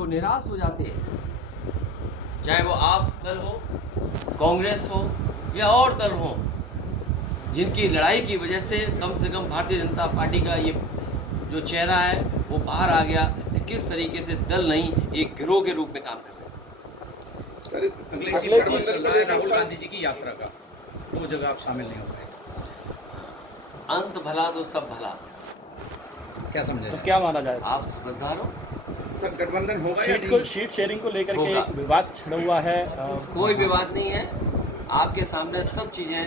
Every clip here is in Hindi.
वो निराश हो जाते हैं, चाहे वो आप दल हो, कांग्रेस हो या और दल हो, जिनकी लड़ाई की वजह से कम भारतीय जनता पार्टी का ये जो चेहरा है वो बाहर आ गया कि किस तरीके से दल नहीं एक गिरोह के रूप में काम कर रहे हैं। अगले राहुल गांधी जी की यात्रा का 2 जगह आप शामिल नहीं हो पाए, अंत भला तो सब भला, क्या समझे? तो क्या माना जाए? आप समझदार हो। सर गठबंधन होगा या नहीं? शीट शेयरिंग को लेकर के होगा। एक विवाद छिड़ा हुआ है। कोई विवाद नहीं है, आपके सामने सब चीजें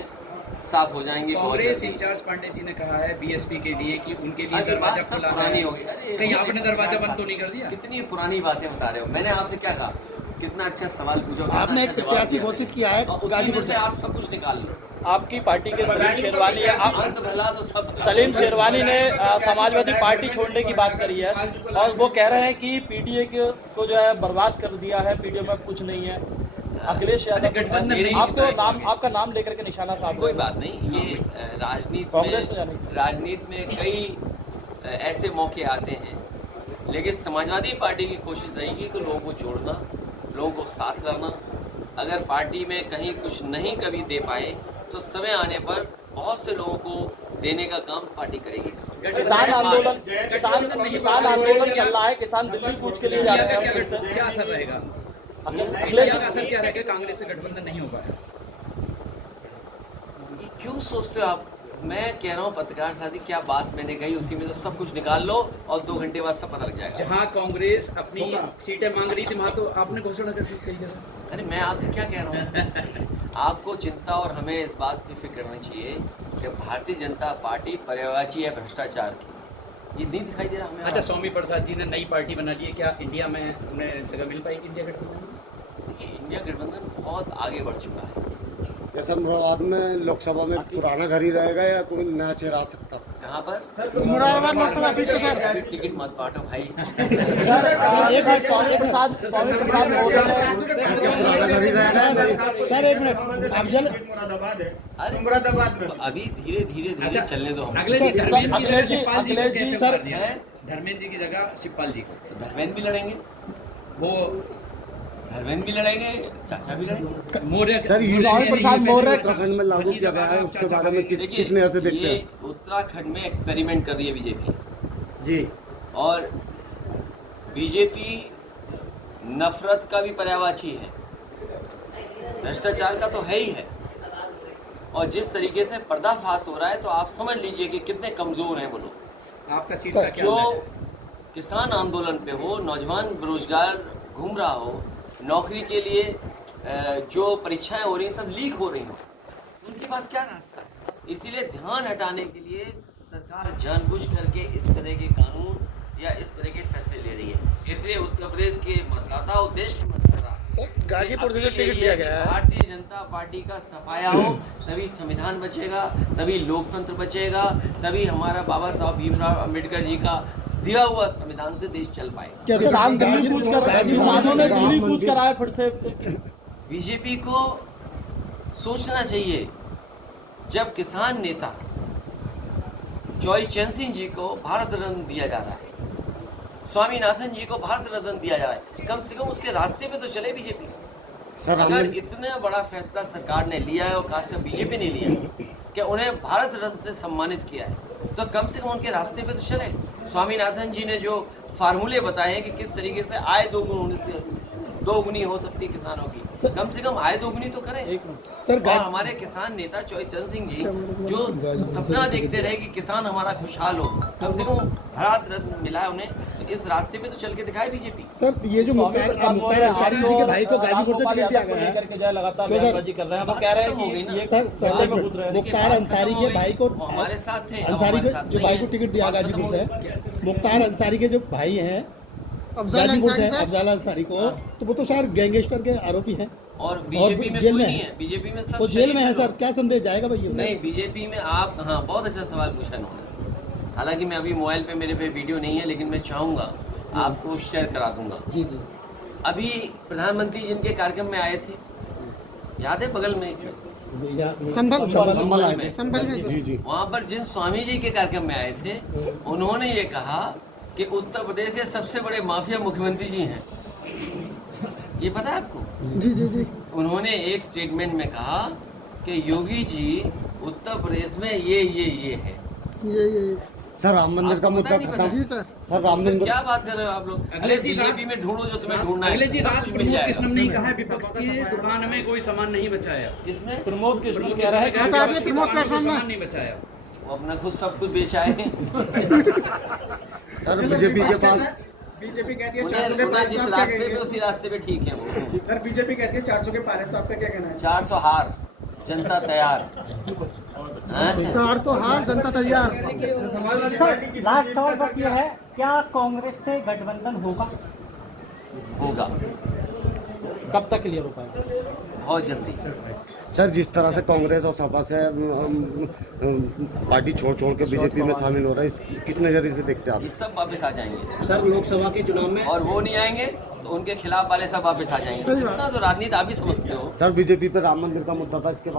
साफ हो जाएंगी। कांग्रेस इंचार्ज पांडे जी ने कहा है बीएसपी के लिए कि उनके लिए दरवाजा खुला पुरानी है। हो गई। अरे कहीं आपने दरवाजा बंद तो नहीं कर दिया? कितनी पुरानी बातें बता रहे हो। मैंने आपसे क्या कहा, कितना अच्छा सवाल पूछा, आपने एक प्रत्याशी घोषित किया है गाजीपुर से, आप सब कुछ निकाल लो। आपकी पार्टी के सलीम शेरवानी अंत भला तो सब सलीम शेरवानी ने समाजवादी पार्टी छोड़ने की बात करी है और वो कह रहे हैं कि पीडीए को जो है बर्बाद कर दिया है, पीडीए में कुछ नहीं है। अखिलेश यादव गठबंधन नहीं आपका नाम लेकर के निशाना साफ। कोई बात नहीं, ये राजनीति में कई ऐसे मौके आते हैं, लेकिन समाजवादी पार्टी की कोशिश रहेगी कि लोगों को जोड़ना, लोगों को साथ लाना। अगर पार्टी में कहीं कुछ नहीं कभी दे पाए तो समय आने पर बहुत से लोगों को देने का काम पार्टी करेगी। किसान आंदोलन चल रहा है, किसान दिल्ली कूच के लिए जा रहे हैं। क्या असर रहेगा? अखिलेश का असर क्या रहेगा? कांग्रेस से गठबंधन नहीं हो पाया। ये क्यों सोचते हो आप? मैं कह रहा हूँ पत्रकार साथी, क्या बात मैंने कही उसी में तो सब कुछ निकाल लो और 2 घंटे बाद सब पता लग जाएगा। जहां कांग्रेस अपनी सीटें मांग रही थी वहां तो आपने घोषणा कर दी कई जगह। अरे मैं आपसे क्या कह रहा हूँ, आपको चिंता और हमें इस बात की फिक्र करनी चाहिए कि भारतीय जनता पार्टी पर्यायवाची है भ्रष्टाचार की। ये नहीं दिखाई दे रहा हमें। अच्छा, स्वामी प्रसाद जी ने नई पार्टी बना ली है, क्या इंडिया में उन्हें जगह मिल पाएगी इंडिया गठबंधन में? देखिए, इंडिया गठबंधन बहुत आगे बढ़ चुका है। जैसे मुरादाबाद में लोकसभा में पुराना घर ही रहेगा या कोई नया चेहरा आ सकता? कहाँ पर? मुरादाबाद लोकसभा सीट पे सर टिकट मत बांटो भाई। एक मिनट, स्वामी प्रसाद पुराना घर ही रहेगा सर। एक मिनट, अफजल अरे मुरादाबाद में अभी धीरे धीरे चलने दो। अखिलेश जी सर धर्मेंद्र जी की जगह शिवपाल जी को। धर्मेंद्र भी लड़ेंगे, वो धर्मेंद्र भी लड़ेंगे, चाचा भी लड़ेंगे। मौर्य सर उत्तराखंड में लागू किया गया है, उसके बारे में किस नजर से देखते हैं? ये उत्तराखंड में एक्सपेरिमेंट कर रही है बीजेपी जी, और बीजेपी नफरत का भी पर्यायवाची है, भ्रष्टाचार का तो है ही है। और जिस तरीके से पर्दाफाश हो रहा है तो आप समझ लीजिए कि कितने कमजोर हैं वो लोग। आपका सीट का क्या जो अंदाजा है? किसान आंदोलन पे हो, नौजवान बेरोजगार घूम रहा हो, नौकरी के लिए जो परीक्षाएं हो रही हैं सब लीक हो रही हो, उनके पास क्या रास्ता है? इसीलिए ध्यान हटाने के लिए सरकार जानबूझ करके इस तरह के कानून या इस तरह के फैसले ले रही है। इसलिए उत्तर प्रदेश के मतदाता और देश के मतदाता सर गाजीपुर से जो टिकट दिया गया है, भारतीय जनता पार्टी का सफाया हो, तभी संविधान बचेगा, तभी लोकतंत्र बचेगा, तभी हमारा बाबा साहब भीमराव अम्बेडकर जी का दिया हुआ संविधान से देश चल पाएगा। किसान दिल्ली कूच कर आए फिर से। बीजेपी को सोचना चाहिए, जब किसान नेता जॉय चैन जी को भारत रत्न दिया जा रहा है, स्वामीनाथन जी को भारत रत्न दिया जा रहा है, कम से कम उसके रास्ते पे तो चले बीजेपी। सर अगर इतना बड़ा फैसला सरकार ने लिया है और खासकर बीजेपी ने लिया है कि उन्हें भारत रत्न से सम्मानित किया है, तो कम से कम उनके रास्ते पे तो चले। स्वामीनाथन जी ने जो फार्मूले बताए हैं कि किस तरीके से आय दोगुनी हो सकती है किसानों की, कम से कम आय दोगुनी तो करें। सर और हमारे किसान नेता चौई चरण सिंह जी जो सपना देखते रहे कि किसान हमारा खुशहाल हो, कम से कम भारत रत्न मिला है उन्हें, तो इस रास्ते पे तो चल के दिखाए बीजेपी। सर ये जो मुख्तार अंसारी जी के भाई को गाजीपुर से टिकट दिया गया है, लगातार बयानबाजी कर रहे हैं, वो कह रहे हैं कि ये सर मुख्तार अंसारी के भाई को, हमारे साथ थे, अंसारी के जो भाई को टिकट दिया गाजीपुर से, मुख्तार अंसारी के जो भाई हैं गाजीपुर से, अफजल अंसारी को, तो वो तो शायद गैंगस्टर के आरोपी हैं और बीजेपी में कोई नहीं है। बीजेपी में सब वो जेल में है सर, क्या संदेश जाएगा भैया? नहीं, बीजेपी में आप, हाँ बहुत अच्छा सवाल पूछा इन्होंने। हालांकि मैं अभी मोबाइल पे मेरे पे वीडियो नहीं है, लेकिन मैं चाहूँगा आपको शेयर करा दूंगा। जी जी। अभी प्रधानमंत्री जिनके कार्यक्रम में आए थे, याद है बगल में संभल आए थे जी जी, वहाँ पर जिन स्वामी जी के कार्यक्रम में आए थे, उन्होंने ये कहा कि उत्तर प्रदेश के सबसे बड़े माफिया मुख्यमंत्री जी हैं ये पता है आपको? जी जी जी उन्होंने एक स्टेटमेंट में कहा कि योगी जी उत्तर प्रदेश में ये है। ये सर राम मंदिर का आपको मुद्दा पता नहीं खत्म। पता? जी सर सर राम मंदिर क्या बात कर रहे हो आप लोग? अरे अखिलेश जी, बीजेपी में ढूंढो जो तुम्हें ढूंढना है, अखिलेश जी, सब रात कुछ मिल प्रमोद जाएगा। कृष्णम ने कहा है विपक्ष की दुकान में कोई सामान नहीं बचाया। किसमें? प्रमोद कृष्ण कह रहा है कि आचार्य विपक्ष की प्रमोद दुकान में कोई कृष्णन ने। सामान नहीं बचाया। वो अपना खुद सब कुछ बेचाए। सर बीजेपी के पास बीजेपी कहती है उन्हें जिस रास्ते पे उसी रास्ते पे ठीक है वो। सर बीजेपी कहती है 400 के पार है, तो आपका क्या कहना है? 400 हार, जनता तैयार। हैं? 400 हार जनता तैयार। लास्ट सवाल बस ये है, क्या कांग्रेस से गठबंधन होगा? होगा, कब तक क्लियर हो पाएगा? बहुत जल्दी। सर जिस तरह से कांग्रेस और सपा से पार्टी छोड़ के बीजेपी में शामिल हो रहा है, किस नजरिए से देखते हैं ये सब वापस आ जाएंगे, सर लोकसभा के चुनाव में और वो नहीं आएंगे तो उनके खिलाफ वाले सब वापस आ जाएंगे। इतना तो राजनीति आप ही समझते हो। आप? सर बीजेपी पे राम मंदिर का मुद्दा था, इसके बाद